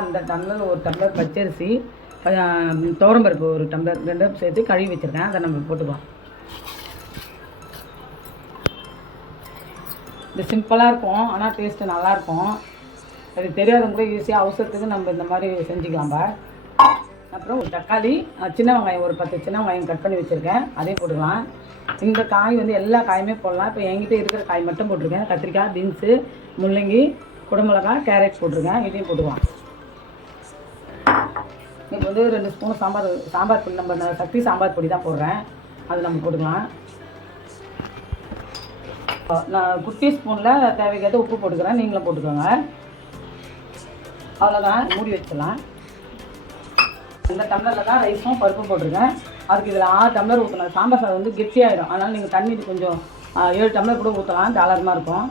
அந்த டம்ளர் ஒரு டம்ளர் பச்சரிசி, துவரம்பருப்பு ஒரு டம்ளர் 2 சேர்த்து கழுவி வச்சுருக்கேன். அதை நம்ம போட்டுக்கலாம். இது சிம்பிளாக இருக்கும், ஆனால் டேஸ்ட்டு நல்லாயிருக்கும். அது தெரியாதவங்க கூட ஈஸியாக அவசரத்துக்கு நம்ம இந்த மாதிரி செஞ்சுக்கலாம்பா. அப்புறம் ஒரு தக்காளி, சின்ன வெங்காயம் ஒரு 10 சின்ன வெங்காயம் கட் பண்ணி வச்சுருக்கேன், அதையும் போட்டுக்கலாம். இந்த காய் வந்து எல்லா காயுமே போடலாம். இப்போ என்கிட்ட இருக்கிற காய் மட்டும் போட்டிருக்கேன். கத்திரிக்காய், பீன்ஸு, முள்ளங்கி, குடமிளகா, கேரட் போட்டிருக்கேன். இதையும் போட்டுக்கலாம். இப்போ வந்து 2 ஸ்பூன் சாம்பார் பொடி, நம்ம சக்தி சாம்பார் பொடி தான் போடுறேன், அது நம்ம போட்டுக்கலாம். நான் குட்டி ஸ்பூனில் தேவைக்கேற்ற உப்பு போட்டுக்கிறேன், நீங்களும் போட்டுக்கோங்க. அவ்வளோதான், மூடி வச்சிடலாம். இந்த டம்ளரில் தான் ரைஸும் பருப்பும் போட்டிருக்கேன். அதுக்கு இதில் 6 டம்ளர் ஊற்றணும். சாம்பார் சாதம் வந்து கெட்டியாகிடும், அதனால் நீங்கள் தண்ணி கொஞ்சம் 7 டம்ளர் கூட ஊற்றலாம், தாராளமாக இருக்கும்.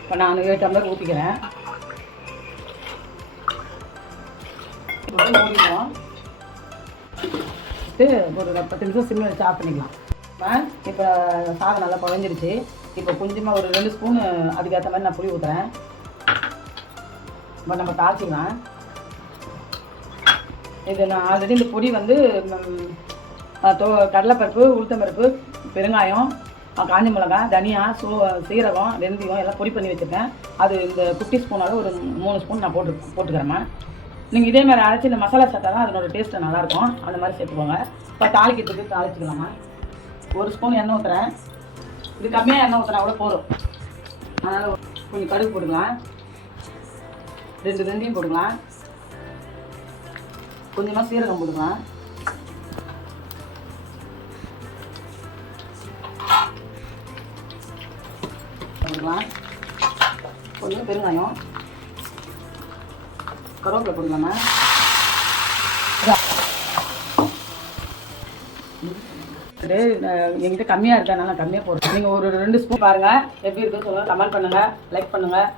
இப்போ நான் 7 டம்ளர் ஊற்றிக்கிறேன். மூடிடுவோம். ஒரு 10 நிமிஷம் சிம்மில் வச்சு ஆஃப் பண்ணிக்கலாம். இப்போ சாதம் நல்லா குழஞ்சிருச்சு. இப்போ கொஞ்சமாக ஒரு 2 ஸ்பூன் அதுக்கேற்ற மாதிரி நான் புளி ஊற்றுறேன். இப்போ நம்ம தாளிச்சிக்கலாம். இது நான் ஆல்ரெடி இந்த பொடி வந்து கடலைப்பருப்பு, உளுத்தம்பருப்பு, பெருங்காயம், காஞ்ச மிளகா, தனியா, சீரகம், வெந்தயம் எல்லாம் பொடி பண்ணி வச்சுருக்கேன். அது இந்த குட்டி ஸ்பூனால் ஒரு 3 ஸ்பூன் நான் போட்டுக்கிறேம்மா. நீங்கள் இதே மாதிரி அரைச்சி இந்த மசாலா சேர்த்தா தான் அதனோட டேஸ்ட்டு நல்லாயிருக்கும். அந்த மாதிரி சேர்த்துக்கோங்க. இப்போ தாளிக்கிறதுக்கு தாளிச்சிக்கலாமா. 1 ஸ்பூன் எண்ணெய் ஊற்றுறேன். இது கம்மியாக எண்ணெய் ஊற்றினா கூட போதும். அதனால் கொஞ்சம் கடுகு போட்டுக்கலாம், 2 வெந்தயம் போட்டுக்கலாம், கொஞ்சமாக சீரகம் போட்டுக்கலாம், கொஞ்சம் பெருங்காயம், கருவேப்பிலை போட்டுக்கலாமா. என்கிட்ட கம்மியாக இருக்கா, நான் கம்மியாக போடுறேன். நீங்கள் ஒரு 2 ஸ்பூன் பாருங்கள், எப்படி இருக்குன்னு சொல்லுங்கள், கமெண்ட் பண்ணுங்கள், லைக் பண்ணுங்கள்.